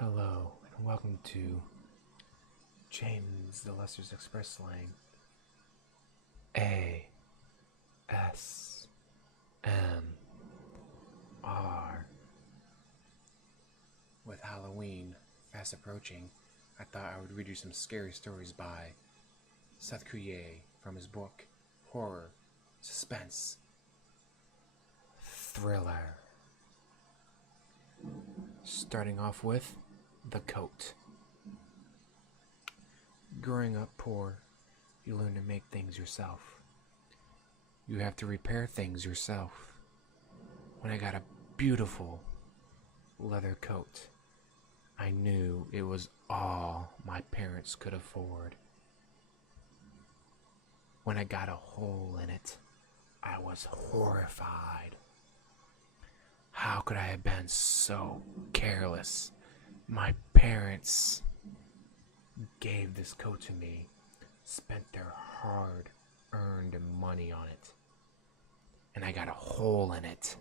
Hello, and welcome to James the Lester's Express Slang ASMR. With Halloween fast approaching, I thought I would read you some scary stories by Seth Couillet from his book Horror, Suspense, Thriller. Starting off with The Coat. Growing up poor, you learn to make things yourself. You have to repair things yourself. When I got a beautiful leather coat, I knew it was all my parents could afford. When I got a hole in it, I was horrified. How could I have been so careless? My parents gave this coat to me, spent their hard-earned money on it, and I got a hole in it.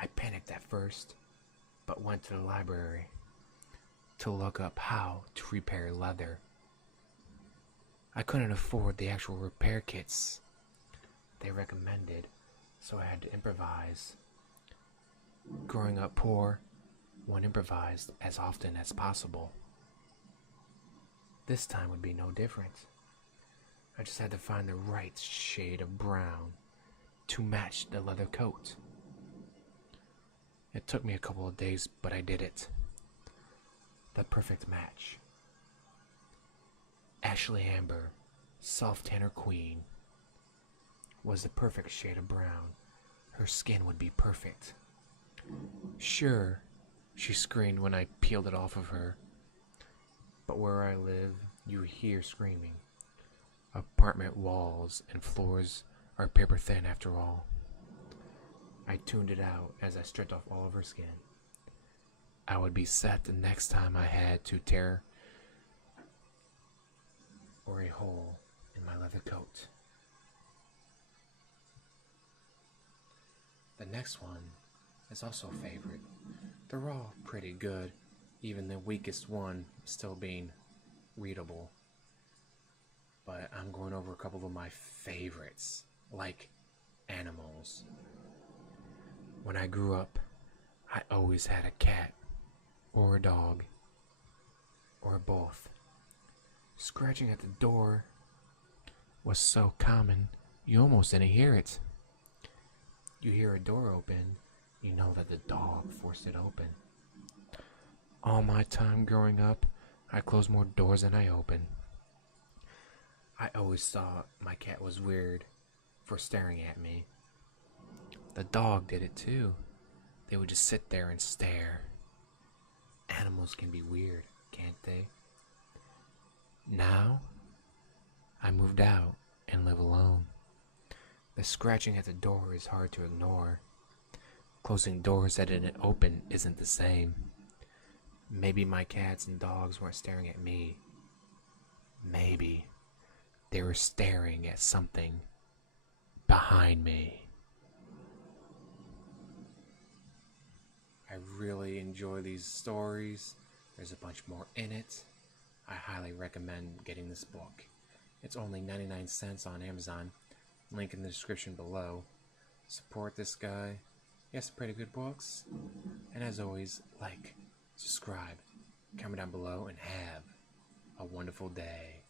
I panicked at first, but went to the library to look up how to repair leather. I couldn't afford the actual repair kits they recommended, so I had to improvise. Growing up poor, one improvised as often as possible. This time would be no different. I just had to find the right shade of brown to match the leather coat. It took me a couple of days, but I did it. The perfect match. Ashley Amber, Soft Tanner Queen, was the perfect shade of brown. Her skin would be perfect. Sure, she screamed when I peeled it off of her, but where I live, you hear screaming. Apartment walls and floors are paper thin after all. I tuned it out as I stripped off all of her skin. I would be set the next time I had to tear or a hole in my leather coat. The next one is also a favorite. They're all pretty good, even the weakest one still being readable. But I'm going over a couple of my favorites, like animals. When I grew up, I always had a cat, or a dog, or both. Scratching at the door was so common, you almost didn't hear it. You hear a door open, you know that the dog forced it open. All my time growing up, I closed more doors than I opened. I always thought my cat was weird for staring at me. The dog did it too. They would just sit there and stare. Animals can be weird, can't they? Now, I moved out and live alone. The scratching at the door is hard to ignore. Closing doors that didn't open isn't the same. Maybe my cats and dogs weren't staring at me. Maybe they were staring at something behind me. I really enjoy these stories. There's a bunch more in it. I highly recommend getting this book. It's only 99 cents on Amazon. Link in the description below. Support this guy. He has some pretty good books. And as always, like, subscribe, comment down below, and have a wonderful day.